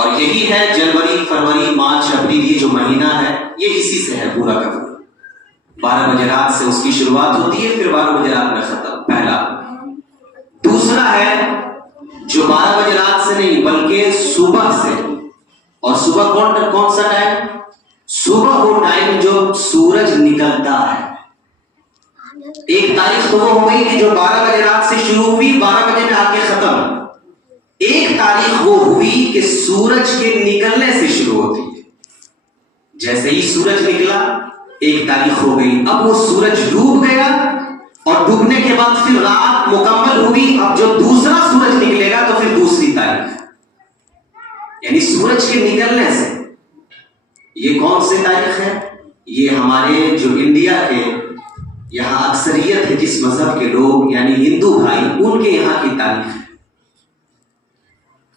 اور یہی ہے جنوری فروری مارچ اپریل، یہ جو مہینہ ہے یہ اسی سے ہے پورا کا پورا۔ 12 بجے رات سے اس کی شروعات ہوتی ہے، پھر 12 بجے رات میں ختم، پہلا۔ دوسرا ہے جو 12 بجے رات سے نہیں بلکہ صبح سے، اور صبح کون سا ٹائم؟ صبح وہ ٹائم جو سورج نکلتا ہے۔ ایک تاریخ تو وہ ہو گئی کہ جو 12 بجے رات سے شروع ہوئی 12 بجے میں آ کے ختم۔ ایک تاریخ وہ ہوئی کہ سورج کے نکلنے سے شروع ہوتی ہے، جیسے ہی سورج نکلا ایک تاریخ ہو گئی۔ اب وہ سورج ڈوب گیا اور ڈوبنے کے بعد پھر رات مکمل ہوئی، اب جو دوسرا سورج نکلے گا تو پھر دوسری تاریخ، یعنی سورج کے نکلنے سے۔ یہ کون سی تاریخ ہے؟ یہ ہمارے جو انڈیا کے یہاں اکثریت ہے جس مذہب کے لوگ یعنی ہندو بھائی، ان کے یہاں کی تاریخ ہے۔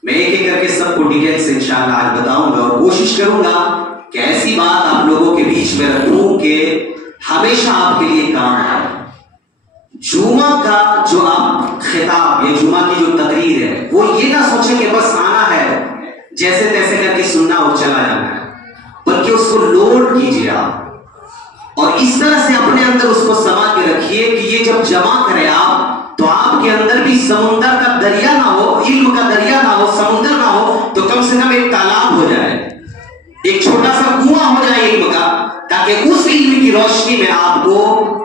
میں ایک ایک کر کے سب کو ڈیٹیل سے انشاءاللہ آج بتاؤں گا، اور کوشش کروں گا کہ ایسی بات آپ لوگوں کے بیچ میں رکھوں کہ ہمیشہ آپ کے لیے کام آئے۔ جمعہ کا جو آپ خطاب یا جمعہ کی جو تقریر ہے وہ یہ نہ سوچیں کہ بس آنا ہے جیسے تیسے کر کے سننا اور چلا جانا ہے، بلکہ اس کو لوڈ کیجیے آپ، اور اس طرح سے اپنے اندر اس کو سما کے رکھیے کہ یہ جب جمع کرے آپ تو آپ کے اندر بھی سمندر کا دریا نہ ہو، علم کا دریا نہ ہو، سمندر نہ ہو، تو کم سے کم ایک تالاب ہو جائے، ایک چھوٹا سا کنواں ہو جائے علم کا، تاکہ اس علم کی روشنی میں آپ کو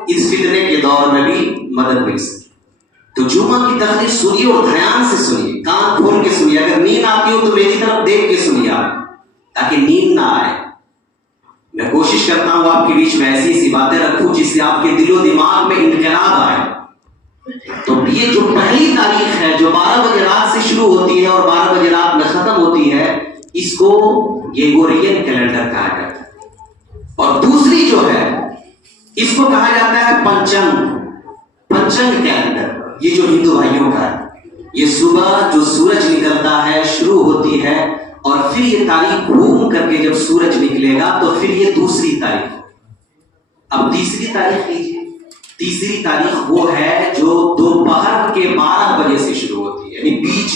اس فتنے کے دور میں بھی مدد مل سکے۔ تو جمعہ کی تقریر سنیے اور دھیان سے سنیے، کان کھول کے سنیے، اگر نیند آتی ہو تو میری طرف دیکھ کے سنیے آپ، تاکہ نیند نہ آئے۔ میں کوشش کرتا ہوں آپ کے بیچ میں ایسی ایسی باتیں رکھوں جس سے آپ کے دل و دماغ میں انقلاب آئے۔ تو یہ جو پہلی تاریخ ہے جو 12 بجے رات سے شروع ہوتی ہے اور 12 بجے رات میں ختم ہوتی ہے، اس کو گریگورین کیلنڈر کہا جاتا ہے۔ اور دوسری جو ہے اس کو کہا جاتا ہے پنچنگ کیلنڈر، یہ جو ہندو بھائیوں کا ہے۔ یہ صبح جو سورج نکلتا ہے شروع ہوتی ہے، اور پھر یہ تاریخ گھوم کر کے جب سورج نکلے گا تو پھر یہ دوسری تاریخ۔ اب تیسری تاریخ لیجیے۔ تیسری تاریخ وہ ہے جو دوپہر کے 12 بجے سے شروع ہوتی ہے، یعنی بیچ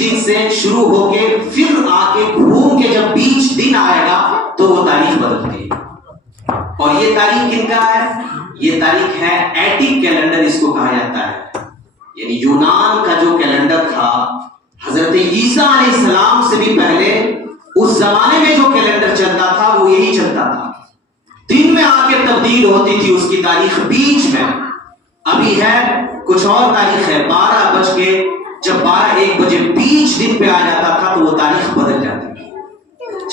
دن سے شروع ہو کے پھر آ کے گھوم کے جب بیچ دن آئے گا تو وہ تاریخ بدلتی ہے۔ اور یہ تاریخ کن کا ہے؟ یہ تاریخ ہے ایٹک کیلنڈر، اس کو کہا جاتا ہے، یعنی یونان کا جو کیلنڈر تھا حضرت عیسیٰ علیہ السلام سے بھی پہلے، اس زمانے میں جو کیلنڈر چلتا تھا وہ یہی چلتا تھا۔ دن میں آ کے تبدیل ہوتی تھی اس کی تاریخ، بیچ میں ابھی ہے کچھ اور تاریخ ہے، 12 بج کے جب 12-1 بجے بیچ دن پہ آ جاتا تھا تو وہ تاریخ بدل جاتی تھی۔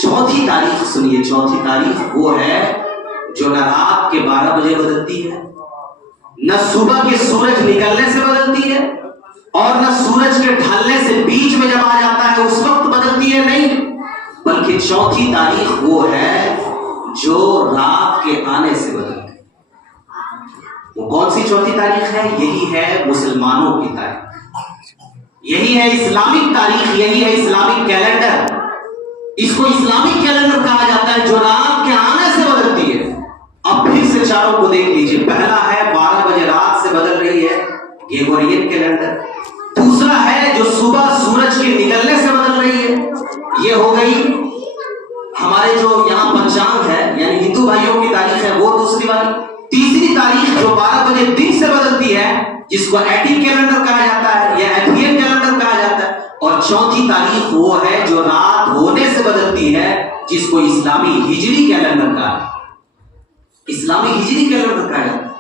چوتھی تاریخ سنیے، چوتھی تاریخ وہ ہے جو نہ رات کے 12 بجے بدلتی ہے، نہ صبح کے سورج نکلنے سے بدلتی ہے، اور نہ سورج کے ڈھلنے سے بیچ میں جب آ جاتا ہے اس وقت بدلتی ہے، نہیں، بلکہ چوتھی تاریخ وہ ہے جو رات کے آنے سے بدلتی ہے۔ وہ کون سی چوتھی تاریخ ہے؟ یہی ہے مسلمانوں کی تاریخ، یہی ہے اسلامک تاریخ، یہی ہے اسلامک کیلنڈر۔ اس کو اسلامک کیلنڈر کہا جاتا ہے جو رات کے آنے سے بدلتی ہے۔ اب پھر سے چاروں کو دیکھ لیجئے، پہلا ہے 12 بجے رات سے بدل رہی ہے، گریگورین کیلنڈر۔ دوسرا ہے جو صبح سورج کے نکلنے سے بدل رہی ہے، یہ ہو گئی ہمارے جو یہاں پنچانگ ہے یعنی ہندو بھائیوں کی تاریخ ہے، وہ دوسری والی۔ تیسری تاریخ جو 12 بجے دن سے بدلتی ہے جس کو ایٹک کیلنڈر کہا جاتا ہے یا ایتھین کیلنڈر کہا جاتا ہے، اور چوتھی تاریخ وہ ہے جو رات ہونے سے بدلتی ہے جس کو اسلامی ہجری کیلنڈر کہا ہے، اسلامی ہجری کیلنڈر کہا جاتا ہے۔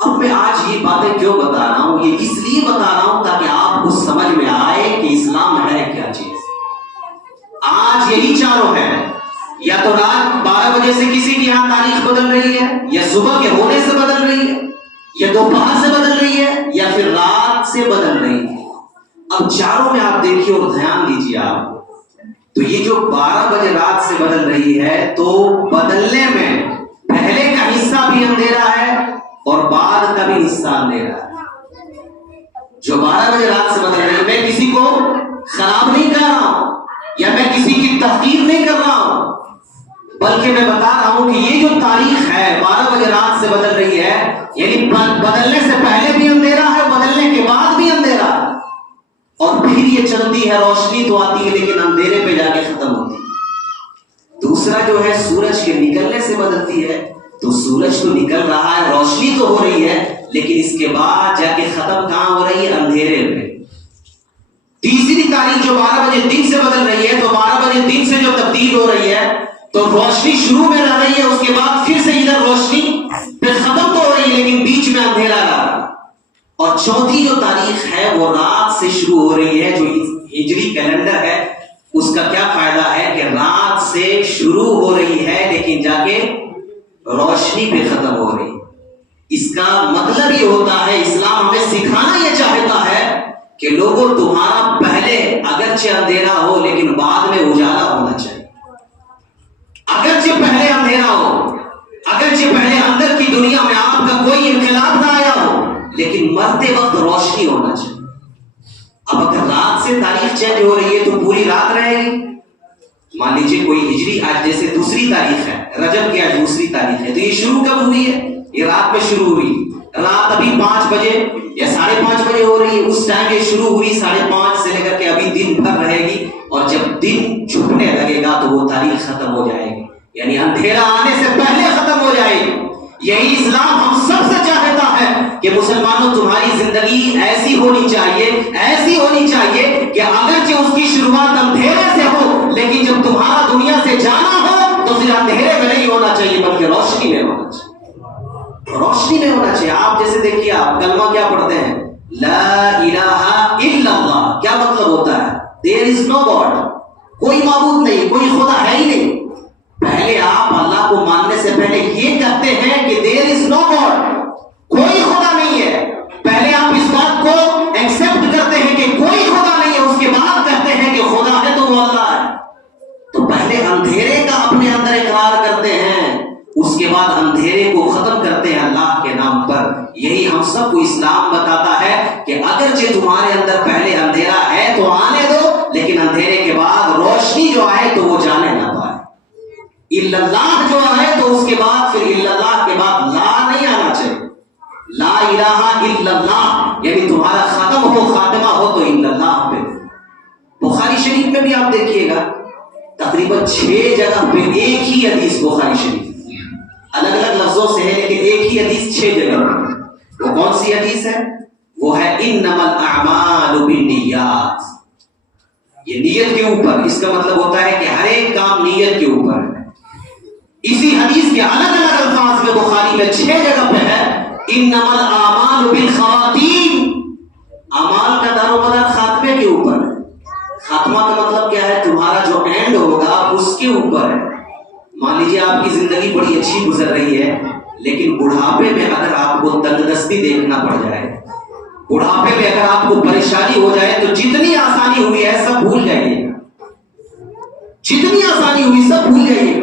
اب میں آج یہ باتیں کیوں بتا رہا ہوں؟ یہ اس لیے بتا رہا ہوں تاکہ آپ کو سمجھ میں آئے کہ اسلام ہے کیا چیز۔ آج یہی چاروں ہے، یا تو رات 12 بجے سے کسی کی یہاں تاریخ بدل رہی ہے، یا صبح کے ہونے سے بدل رہی ہے، یا دوپہر سے بدل رہی ہے، یا پھر رات سے بدل رہی ہے۔ اب چاروں میں آپ دیکھیے اور دھیان دیجیے آپ، تو یہ جو 12 بجے رات سے بدل رہی ہے تو بدلنے میں پہلے کا حصہ بھی اندھیرا ہے اور بعد کا بھی حصہ اندھیرا ہے۔ جو 12 بجے رات سے بدل رہی ہے، میں کسی کو خراب نہیں کر رہا ہوں یا میں کسی کی تحقیر نہیں کر رہا ہوں، بلکہ میں بتا رہا ہوں کہ یہ جو تاریخ ہے 12 بجے رات سے بدل رہی ہے، یعنی بدلنے سے پہلے بھی اندھیرا ہے، بدلنے کے بعد بھی اندھیرا ہے، اور پھر یہ چلتی ہے، روشنی تو آتی ہے لیکن اندھیرے پہ جا کے ختم ہوتی ہے۔ دوسرا جو ہے سورج کے نکلنے سے بدلتی ہے، تو سورج تو نکل رہا ہے، روشنی تو ہو رہی ہے، لیکن اس کے بعد جا کے ختم کہاں ہو رہی ہے؟ اندھیرے میں۔ تیسری تاریخ جو 12 بجے دن سے بدل رہی ہے، تو 12 بجے دن سے جو تبدیل ہو رہی ہے تو روشنی شروع میں رہ رہی ہے، اس کے بعد پھر سے ادھر روشنی پھر ختم تو ہو رہی ہے لیکن بیچ میں اندھیرا رہ رہا ہے۔ اور چوتھی جو تاریخ ہے وہ رات سے شروع ہو رہی ہے، جو ہجری کیلنڈر ہے اس کا کیا فائدہ ہے کہ رات سے شروع ہو رہی ہے لیکن جا کے روشنی پہ ختم ہو رہی ہے۔ اس کا مطلب یہ ہوتا ہے، اسلام ہمیں سکھانا یہ چاہتا ہے کہ لوگوں تمہارا پہلے اگرچہ اندھیرا ہو لیکن بعد میں اجالا ہونا چاہیے۔ اگرچہ پہلے اندھیرا ہو، اگرچہ پہلے اندر کی دنیا میں آپ کا کوئی انقلاب نہ آیا ہو، لیکن مرتے وقت روشنی ہونا چاہیے۔ اب اگر رات سے تاریخ چینج ہو رہی ہے تو پوری رات رہے گی۔ مان لیجیے کوئی ہجری آج جیسے دوسری تاریخ ہے، رجب کی آج دوسری تاریخ ہے، تو یہ شروع کب ہوئی ہے؟ یہ رات میں شروع ہوئی، رات ابھی 5 بجے یا 5:30 بجے ہو رہی ہے، اس ٹائم یہ شروع ہوئی 5:30 سے لے کر کے ابھی دن بھر رہے گی، اور جب دن چھپنے لگے گا تو وہ تاریخ ختم ہو جائے گی، یعنی اندھیرا آنے سے پہلے ختم ہو جائے گی۔ یہی اسلام ہم سب سے چاہتا ہے کہ مسلمانوں تمہاری زندگی ایسی ہونی چاہیے، ایسی ہونی چاہیے کہ اگرچہ اس کی شروعات اندھیرے سے ہو لیکن جب تمہارا دنیا سے جانا ہو تو پھر اندھیرے میں نہیں ہونا چاہیے بلکہ روشنی میں ہونا چاہیے، روشنی میں ہونا چاہیے۔ آپ جیسے دیکھیے، آپ کلمہ کیا پڑھتے ہیں؟ لا الہ الا اللہ، کیا مطلب ہوتا ہے؟ there is no God، کوئی معبود نہیں، کوئی خدا ہے ہی نہیں۔ پہلے آپ اللہ کو ماننے سے پہلے یہ کہتے ہیں کہ there is no God، کوئی خدا نہیں ہے۔ پہلے آپ اس بات کو ایکسپٹ کرتے ہیں کہ کوئی خدا نہیں ہے، اس کے بعد کہتے ہیں کہ خدا ہے تو وہ اللہ ہے۔ تو پہلے اندھیرے کا اپنے اندر اقرار کرتے ہیں، اس کے بعد اندھیرے کو ختم کرتے ہیں اللہ کے نام پر۔ یہی ہم سب کو اسلام بتاتا ہے کہ اگرچہ تمہارے اندر پہلے اندھیرا ہے تو آنے دو، لیکن اندھیرے کے بعد روشنی جو آئے تو وہ جانے نہ پائے۔ الا اللہ جو آئے تو اس کے بعد پھر الا اللہ کے بعد لا نہیں آنا چاہیے۔ لا الہ الا اللہ، یعنی تمہارا ختم ہو، خاتمہ ہو تو الا اللہ پہ۔ بخاری شریف میں بھی آپ دیکھیے گا تقریباً 6 جگہ پہ ایک ہی حدیث، بخاری شریف الگ الگ لفظوں سے ہے لیکن ایک ہی حدیث 6 جگہ پہ۔ وہ کون سی حدیث ہے؟ وہ ہے انما الاعمال بالنیات۔ یہ نیت کے اوپر، اس کا مطلب ہوتا ہے کہ ہر ایک کام نیت کے اوپر ہے۔ اسی حدیث کے الگ الگ الفاظ میں بخاری میں 6 جگہ پہ ہے انما الاعمال بالخواتیم، اعمال کا دار و مدار خاتمے کے اوپر ہے۔ خاتمہ کا مطلب کیا ہے؟ تمہارا جو اینڈ ہوگا اس کے اوپر ہے۔ مان لیجیے آپ کی زندگی بڑی اچھی گزر رہی ہے لیکن بڑھاپے میں اگر آپ کو تنگ دستی دیکھنا پڑ جائے، بڑھاپے میں اگر آپ کو پریشانی ہو جائے تو جتنی آسانی ہوئی ہے سب بھول جائیے، جتنی آسانی ہوئی سب بھول جائیے۔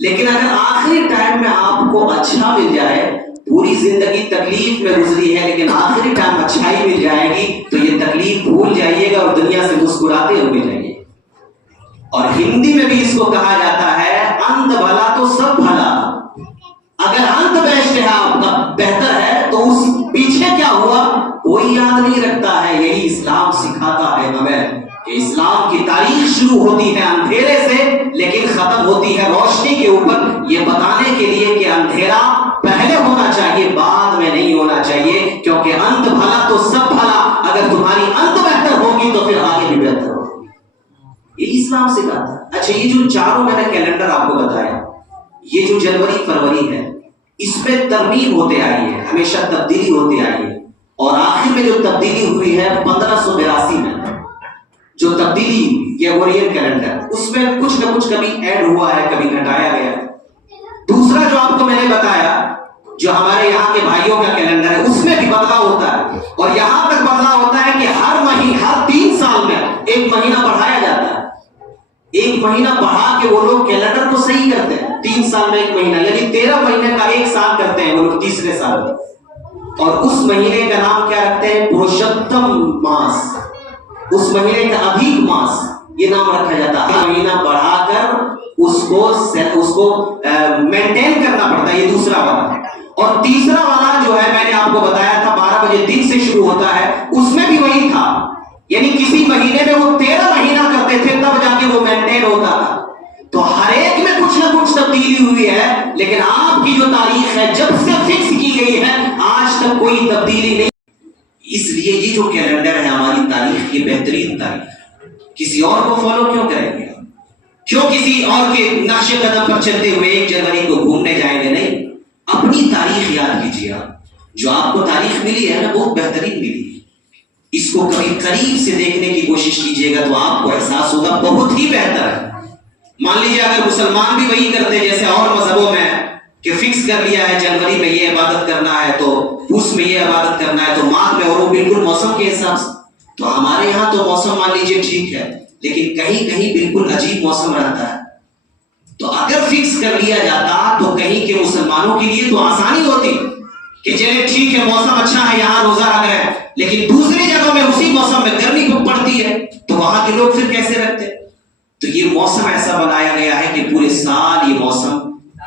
لیکن اگر آخری ٹائم میں آپ کو اچھا مل جائے، پوری زندگی تکلیف میں گزری ہے لیکن آخری ٹائم اچھائی مل جائے گی تو یہ تکلیف بھول جائیے گا اور دنیا سے مسکراتے ہوئے جائیے۔ اور ہندی میں بھی اس کو کہا جاتا ہے انت بھلا تو سب بھلا۔ اگر انت بیسٹ ہے آپ کا، بہتر ہے، تو اس پیچھے کیا ہوا کوئی یاد نہیں رکھتا ہے۔ یہی اسلام سکھاتا ہے ہمیں کہ اسلام کی تاریخ شروع ہوتی ہے اندھیرے سے لیکن ختم ہوتی ہے روشنی کے اوپر، یہ بتانے کے لیے کہ اندھیرا پہلے ہونا چاہیے، بعد میں نہیں ہونا چاہیے، کیونکہ انت بھلا تو سب بھلا۔ اگر تمہاری انت بہتر ہوگی تو پھر آگے بھی بہتر ہوگی۔ یہ اسلام سکھاتا ہے۔ اچھا، یہ جو چاروں میں نے کیلنڈر آپ کو بتایا، یہ جو جنوری فروری ہے، اس میں ترمیم ہوتے آئی ہے، ہمیشہ تبدیلی ہوتی آئی ہے، اور آخر میں جو تبدیلی ہوئی ہے 1582 میں جو تبدیلی گریگورین کیلنڈر، اس میں کچھ نہ کچھ کبھی ایڈ ہوا ہے، کبھی گھٹایا گیا ہے۔ دوسرا جو آپ کو میں نے بتایا جو ہمارے یہاں کے بھائیوں کا کیلنڈر ہے، اس میں بھی بدلاؤ ہوتا ہے، اور یہاں تک بدلاؤ ہوتا ہے کہ ہر 3 سال میں ایک مہینہ بڑھایا جاتا ہے۔ ایک مہینہ بڑھا کے وہ لوگ کیلنڈر کو صحیح کرتے ہیں، 3 سال میں ایک مہینہ، یعنی 13 مہینے کا 1 سال کرتے ہیں وہ لوگ تیسرے سال میں۔ اور اس مہینے کا نام کیا رکھتے ہیں؟ پروشتم ماس، اس مہینے کا ادھیک ماس یہ نام رکھا جاتا ہے۔ مہینہ بڑھا کر اس کو مینٹین کرنا پڑتا ہے، یہ دوسرا والا۔ اور تیسرا والا جو ہے میں نے آپ کو بتایا تھا 12 بجے دن سے شروع ہوتا ہے، اس میں بھی وہی تھا یعنی کسی مہینے میں وہ 13 مہینہ کرتے تھے تب جا کے وہ مینٹین ہوتا تھا. تو ہر ایک میں کچھ نہ کچھ تبدیلی ہوئی ہے، لیکن آپ کی جو تاریخ ہے جب سے فکس کی گئی ہے آج تک کوئی تبدیلی نہیں. اس لیے یہ جو کیلنڈر ہے ہماری تاریخ، یہ بہترین تاریخ. کسی اور کو فالو کیوں کریں گے؟ کیوں کسی اور کے نقش قدم پر چلتے ہوئے 1 جنوری کو گھومنے جائیں گے؟ نہیں، اپنی تاریخ یاد کیجیے. آپ جو آپ کو تاریخ ملی ہے نا بہت بہترین ملی ہے. اس کو کبھی قریب سے دیکھنے کی کوشش کیجیے گا تو آپ کو احساس ہوگا بہت ہی بہتر ہے. مان لیجیے اگر مسلمان بھی وہی کرتے جیسے اور مذہبوں میں کہ فکس کر لیا ہے جنوری میں یہ عبادت کرنا ہے تو اس میں یہ عبادت کرنا ہے تو ماہ میں، اور وہ بالکل موسم کے حساب سے. تو ہمارے یہاں تو موسم مان لیجیے ٹھیک ہے، لیکن کہیں کہیں بالکل عجیب موسم رہتا ہے. تو اگر فکس کر لیا جاتا تو کہیں کے مسلمانوں کے لیے تو آسانی ہوتی کہ چلے ٹھیک ہے موسم اچھا ہے یہاں روزہ رکھ رہے ہیں، لیکن دوسری جگہوں میں اسی موسم میں گرمی پڑتی ہے تو وہاں کے لوگ پھر کیسے رکھتے؟ تو یہ موسم ایسا بنایا گیا ہے کہ پورے سال یہ موسم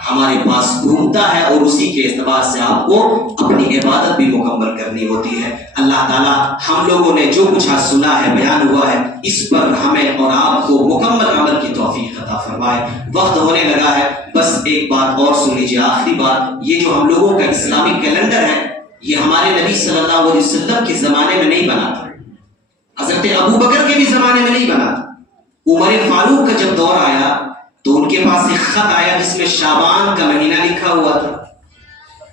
ہمارے پاس گھومتا ہے اور اسی کے اعتبار سے آپ کو اپنی عبادت بھی مکمل کرنی ہوتی ہے. اللہ تعالیٰ ہم لوگوں نے جو کچھ آج سنا ہے، بیان ہوا ہے، اس پر ہمیں اور آپ کو مکمل عمل کی توفیق عطا فرمائے. وقت ہونے لگا ہے، بس ایک بات اور سن لیجیے، آخری بات. یہ جو ہم لوگوں کا اسلامی کیلنڈر ہے یہ ہمارے نبی صلی اللہ علیہ وسلم کے زمانے میں نہیں بنا تھا، حضرت ابو بکر کے بھی زمانے میں نہیں بنا تھا. عمر فاروق کا جب دور آیا تو ان کے پاس ایک خط آیا جس میں شعبان کا مہینہ لکھا ہوا تھا.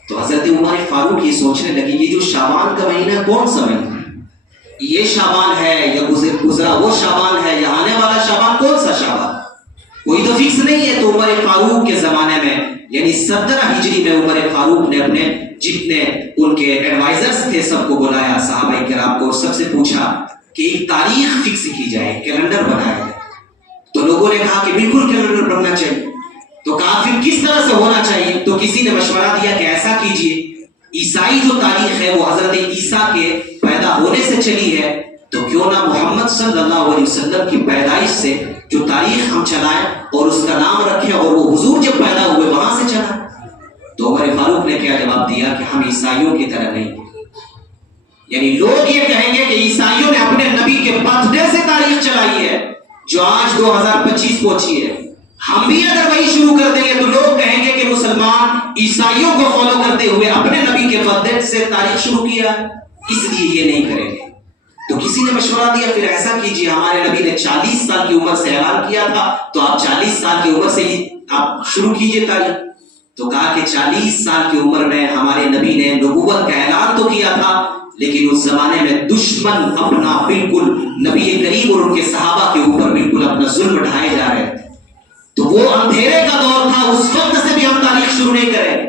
تو حضرت عمر فاروق یہ سوچنے لگے یہ جو شعبان کا مہینہ کون سا مہینہ، یہ شعبان ہے یا گزرا وہ شعبان ہے یا آنے والا شعبان، کون سا شعبان؟ کوئی تو فکس نہیں ہے. تو عمر فاروق کے زمانے میں یعنی 17 ہجری میں عمر فاروق نے اپنے جتنے ان کے ایڈوائزرز تھے سب کو بلایا، صحابہ کرام کو، اور سب سے پوچھا کہ ایک تاریخ فکس کی جائے، کیلنڈر بنایا جائے. تو لوگوں نے کہا کہ بالکل کیلنڈر بننا چاہیے. تو کہا پھر کس طرح سے ہونا چاہیے؟ تو کسی نے مشورہ دیا کہ ایسا کیجئے، عیسائی جو تاریخ ہے وہ حضرت عیسیٰ کے پیدا ہونے سے چلی ہے، تو کیوں نہ محمد صلی اللہ علیہ وسلم کی پیدائش سے جو تاریخ ہم چلائیں اور اس کا نام رکھیں اور وہ حضور جب پیدا ہوئے وہاں سے چلائیں. تو عمر فاروق نے کیا جواب دیا کہ ہم عیسائیوں کی طرح نہیں، یعنی لوگ یہ کہیں گے کہ عیسائیوں نے اپنے نبی کے برتھ ڈے سے تاریخ چلائی ہے جو آج 2025 پہنچی ہے. ہم بھی اگر وہی شروع کر دیں گے تو لوگ کہیں گے کہ مسلمان عیسائیوں کو فالو کرتے ہوئے اپنے نبی کے برتھ ڈے سے تاریخ شروع کیا، اس لیے یہ نہیں کریں گے. تو کسی نے مشورہ دیا پھر ایسا کیجیے، ہمارے نبی نے 40 سال کی عمر سے اعلان کیا تھا تو آپ 40 سال کی عمر سے ہی آپ شروع کیجیے تاریخ. تو کہا کہ 40 سال کی عمر میں ہمارے نبی نے نبوت کا اعلان تو کیا تھا، لیکن اس زمانے میں دشمن اپنا بالکل نبی کریم اور ان کے صحابہ کے اوپر بالکل اپنا ظلم ڈھائے جا رہے تھے. تو وہ اندھیرے کا دور تھا، اس وقت سے بھی ہم تاریخ شروع نہیں کریں.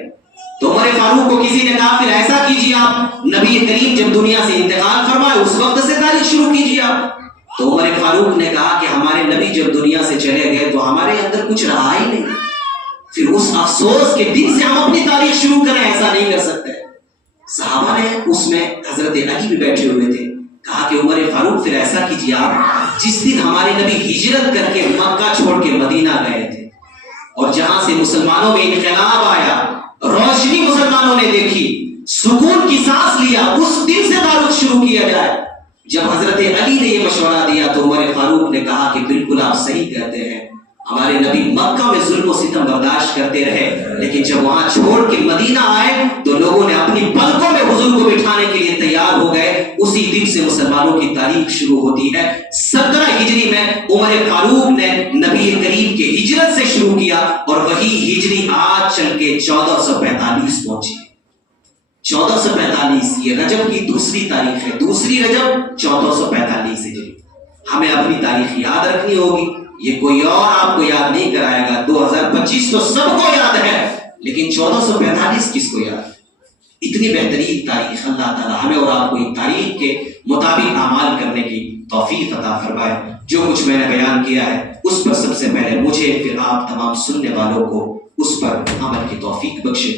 تو عمر فاروق کو کسی نے کہا پھر ایسا کیجیے، آپ نبی کریم جب دنیا سے انتقال فرمائے اس وقت سے تاریخ شروع کیجیے آپ. تو عمر فاروق نے کہا کہ ہمارے نبی جب دنیا سے چلے گئے تو ہمارے اندر کچھ رہا ہی نہیں، پھر اس افسوس کے دن سے ہم اپنی تاریخ شروع کریں، ایسا نہیں کر سکتے. صحابہ نے اس میں حضرت علی بھی بیٹھے ہوئے تھے، کہا کہ عمر فاروق پھر ایسا کیجیے، آپ جس دن ہمارے نبی ہجرت کر کے مکہ چھوڑ کے مدینہ گئے تھے اور جہاں سے مسلمانوں میں انقلاب آیا، روشنی مسلمانوں نے دیکھی، سکون کی سانس لیا، اس دن سے تاریخ شروع کیا جائے. جب حضرت علی نے یہ مشورہ دیا تو عمر فاروق نے کہا کہ بالکل آپ صحیح کہتے ہیں، ہمارے نبی مکہ میں ظلم و ستم برداشت کرتے رہے، لیکن جب وہاں چھوڑ کے مدینہ آئے تو لوگوں نے اپنی پلکوں میں حضور کو بٹھانے کے لیے تیار ہو گئے. اسی دن سے مسلمانوں کی تاریخ شروع ہوتی ہے. 17 ہجری میں عمر فاروق نے نبی کریم کے ہجرت سے شروع کیا اور وہی ہجری آج چل کے 1445 پہنچی. 1445 یہ رجب کی دوسری تاریخ ہے، دوسری رجب 1445 ہجری. ہمیں اپنی تاریخ یاد رکھنی ہوگی، یہ کوئی اور آپ کو یاد نہیں کرائے گا. 2025 تو سب کو یاد ہے، لیکن 1445 کس کو یاد ہے؟ اتنی بہترین تاریخ. اللہ تعالیٰ ہمیں اور آپ کو اس تاریخ کے مطابق اعمال کرنے کی توفیق عطا فرمائے. جو کچھ میں نے بیان کیا ہے اس پر سب سے پہلے مجھے پھر آپ تمام سننے والوں کو اس پر عمل کی توفیق بخشے.